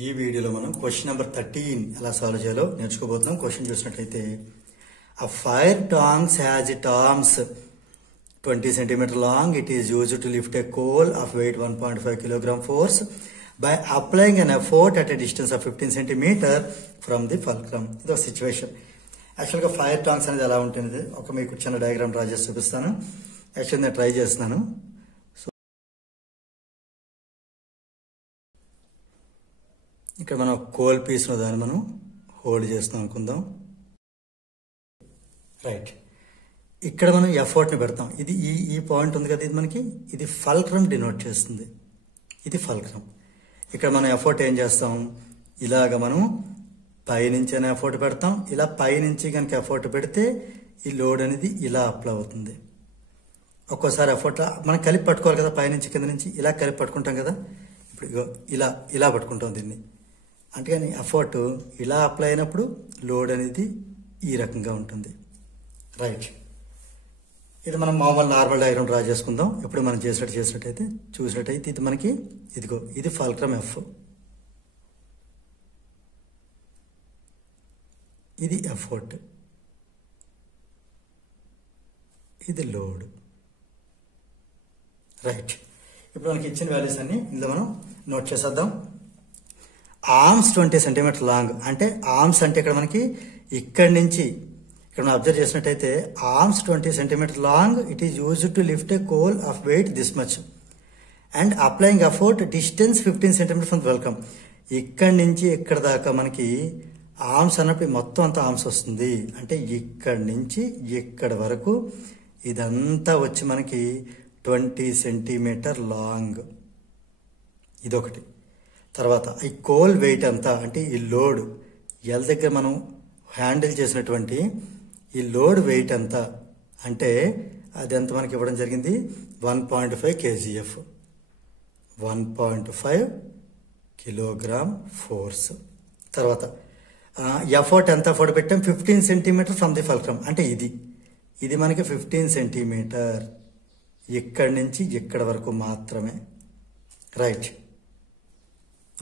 ఈ వీడియోలో మనం క్వశ్చన్ నెంబర్ 13 ఎలా సాల్వ్ చేయాలో నేర్చుకోబోతున్నాం. క్వశ్చన్ చూసినట్లయితే a fire tongs has its arms 20 cm long. It is used to lift a coal of weight 1.5 kg force by applying an effort at a distance of 15 cm from the fulcrum. ఇది ఒక situation. యాక్చువల్గా fire tongs అనేది ఎలా ఉంటుంది ఒక మీకు చిన్న diagram draw చేసి చూపిస్తాను. యాక్చువల్లీ నేను ట్రై చేస్తున్నాను. ఇక్కడ మనం కోల్ పీస్ దాన్ని మనం హోల్డ్ చేస్తున్నాం అనుకుందాం. రైట్, ఇక్కడ మనం ఎఫర్ట్ని పెడతాం. ఇది ఈ పాయింట్ ఉంది కదా, ఇది మనకి ఇది ఫల్క్రమ్ డినోట్ చేస్తుంది. ఇది ఫల్క్రమ్. ఇక్కడ మనం ఎఫర్ట్ ఏం చేస్తాం, ఇలాగ మనం పైనుంచి అనే ఎఫర్ట్ పెడతాం. ఇలా పైనుంచి కనుక ఎఫర్ట్ పెడితే ఈ లోడ్ అనేది ఇలా అప్లై అవుతుంది. ఒక్కోసారి ఎఫర్ట్ మనం కలిపి పట్టుకోవాలి కదా, పైనుంచి కింద నుంచి ఇలా కలిపి పట్టుకుంటాం కదా. ఇప్పుడు ఇలా పట్టుకుంటాం దీన్ని. అంతేగాని ఎఫర్ట్ ఇలా అప్లై అయినప్పుడు లోడ్ అనేది ఈ రకంగా ఉంటుంది. రైట్, ఇది మనం మామూలు నార్మల్ డయాగ్రామ్ డ్రా చేసుకుందాం. ఎప్పుడు మనం చేసినట్టయితే చూసినట్టయితే ఇది మనకి ఇదిగో ఇది ఫల్క్రమ్ ఎఫ్, ఇది ఎఫర్ట్, ఇది లోడ్. రైట్, ఇప్పుడు మనకి ఇచ్చిన వాల్యూస్ అన్ని ఇందులో మనం నోట్ చేసేద్దాం. ఆర్మ్స్ 20 cm లాంగ్ అంటే ఆర్మ్స్ అంటే ఇక్కడ మనకి ఇక్కడి నుంచి ఇక్కడ మనం అబ్జర్వ్ చేసినట్టయితే arms 20 cm long. It is used to lift A coal of weight this much and applying effort distance 15 cm from welcome. ఇక్కడి నుంచి ఇక్కడ దాకా మనకి ఆర్మ్స్ అన్నప్పుడు మొత్తం అంతా ఆర్మ్స్ వస్తుంది. అంటే ఇక్కడి నుంచి ఇక్కడి వరకు ఇదంతా వచ్చి మనకి 20 cm లాంగ్. ఇదొకటి. తర్వాత ఈ కోల్ వెయిట్ అంతా అంటే ఈ లోడ్ ఎల్ దగ్గర మనం హ్యాండిల్ చేసినటువంటి ఈ లోడ్ వెయిట్ అంతా అంటే అది ఎంత మనకి ఇవ్వడం జరిగింది 1.5 kgf, 1.5 కిలోగ్రామ్ ఫోర్స్. తర్వాత ఎఫర్ట్ ఎంత ఎఫర్ట్ పెట్టాం 15 cm ఫ్రమ్ ది ఫల్క్రమ్ అంటే ఇది మనకి 15 cm ఇక్కడి నుంచి ఇక్కడి వరకు మాత్రమే. Right,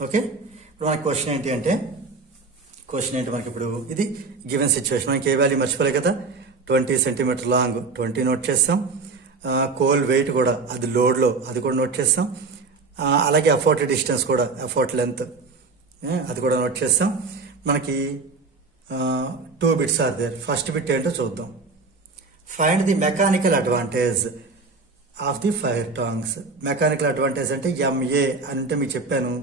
okay. ఇప్పుడు మనకి క్వశ్చన్ ఏంటి మనకి ఇప్పుడు ఇది గివెన్ సిచ్యువేషన్. మనకి ఏ వాల్యూ మర్చిపోలే కదా, 20 cm లాంగ్ 20 నోట్ చేస్తాం. కోల్ వెయిట్ కూడా అది లోడ్లో అది కూడా నోట్ చేస్తాం. అలాగే ఎఫర్ట్ డిస్టెన్స్ కూడా ఎఫర్ట్ లెంత్ అది కూడా నోట్ చేస్తాం. మనకి 2 bits are there. First bit ఏంటో చూద్దాం. Find the mechanical advantage of the fire tongs. Mechanical advantage అంటే ఎంఏ అని అంటే మీకు చెప్పాను.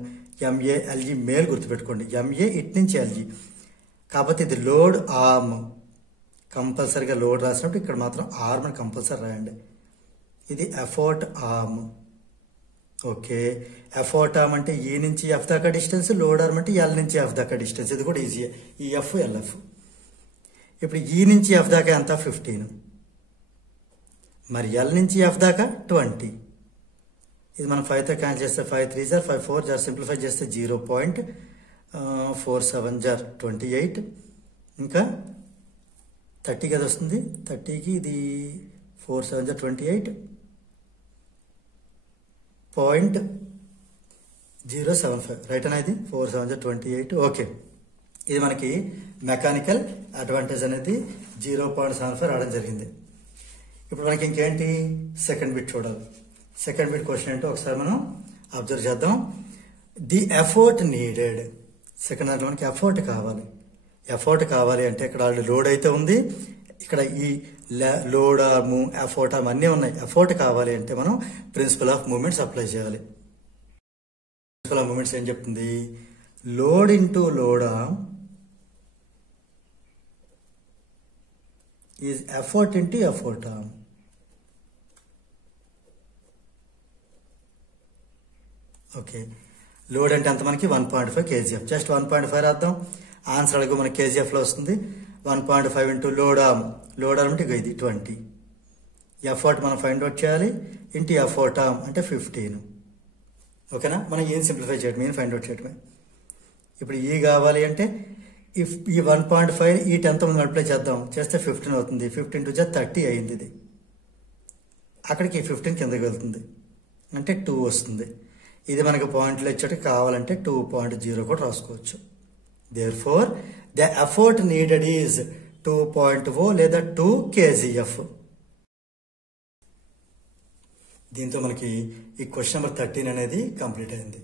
ఎంఏ ఎల్జీ మేల్ గుర్తుపెట్టుకోండి. ఎంఏ ఇట్ నుంచి ఎల్జీ కాబట్టి ఇది లోడ్ ఆర్మ్. కంపల్సరీగా లోడ్ రాసినప్పుడు ఇక్కడ మాత్రం ఆర్మ్ అని కంపల్సరీ రాయండి. ఇది effort arm. Okay, effort arm అంటే ఈ నుంచి ఎఫ్ దాకా డిస్టెన్స్, లోడ్ ఆర్మ్ అంటే ఎల్ నుంచి ఎఫ్ దాకా డిస్టెన్స్. ఇది కూడా ఈజీ. ఈ ఎఫ్ ఎల్ఎఫ్. ఇప్పుడు ఈ నుంచి ఎఫ్ దాకా ఎంత 15, మరి ఎల్ నుంచి ఎఫ్ దాకా 20. ఇది మనం 5తో క్యాన్సిల్ చేస్తే 5 3 జార్ 5 4 జార్ సింప్లిఫై చేస్తే 0.47 జార్ 28. ఇంకా 30 కదా వస్తుంది. 30కి ఇది 4 7 జార్ 28.075. రైట్ అన్న, ఇది 4 7 జార్ 28. ఓకే, ఇది మనకి మెకానికల్ అడ్వాంటేజ్ అనేది 0.75 రావడం జరిగింది. ఇప్పుడు మనకి ఇంకేంటి సెకండ్ బిట్ చూడాలి. సెకండ్ బిట్ క్వశ్చన్ ఏంటో ఒకసారి మనం అబ్జర్వ్ చేద్దాం. The effort needed. సెకండ్ దాంట్లో మనకి ఎఫర్ట్ కావాలి అంటే ఇక్కడ ఆల్రెడీ లోడ్ అయితే ఉంది. ఇక్కడ ఈ లోడ్ ఆర్మ్ ఎఫర్ట్ ఆర్మ్ అన్నీ ఉన్నాయి. ఎఫర్ట్ కావాలి అంటే మనం ప్రిన్సిపల్ ఆఫ్ మూమెంట్స్ అప్లై చేయాలి. ప్రిన్సిపల్ ఆఫ్ మూమెంట్స్ ఏం చెప్తుంది, load into load arm is effort into effort arm. Okay, load అంటే అంత మనకి 1.5 kgf. జస్ట్ 1.5 రాద్దాం. ఆన్సర్ అడుగు మనకి కేజీఎఫ్లో వస్తుంది. 1.5 ఇంటూ లోడ్ ఆర్మ్ అంటే ఇది 20. ఎఫర్ట్ మనం ఫైండ్ అవుట్ చేయాలి ఇంటూ ఎఫర్ట్ ఆర్మ్ అంటే 15. ఓకేనా, మనం ఏం సింప్లిఫై చేయడం, ఏం ఫైండ్ అవుట్ చేయడమే. ఇప్పుడు ఈ కావాలి అంటే ఈ 1.5 ఈ 10తో మల్టిప్లై చేస్తే 15 అవుతుంది. 15 2 జా 30 అయింది. ఇది అక్కడికి 15 కిందకి వెళ్తుంది అంటే 2 వస్తుంది. ఇది మనకి పాయింట్లు ఇచ్చేటి కావాలంటే 2.0 కూడా రాసుకోవచ్చు. Therefore the effort needed is 2.0 లేదా 2 kgf. దీంతో మనకి ఈ క్వశ్చన్ నెంబర్ 13 అనేది కంప్లీట్ అయింది.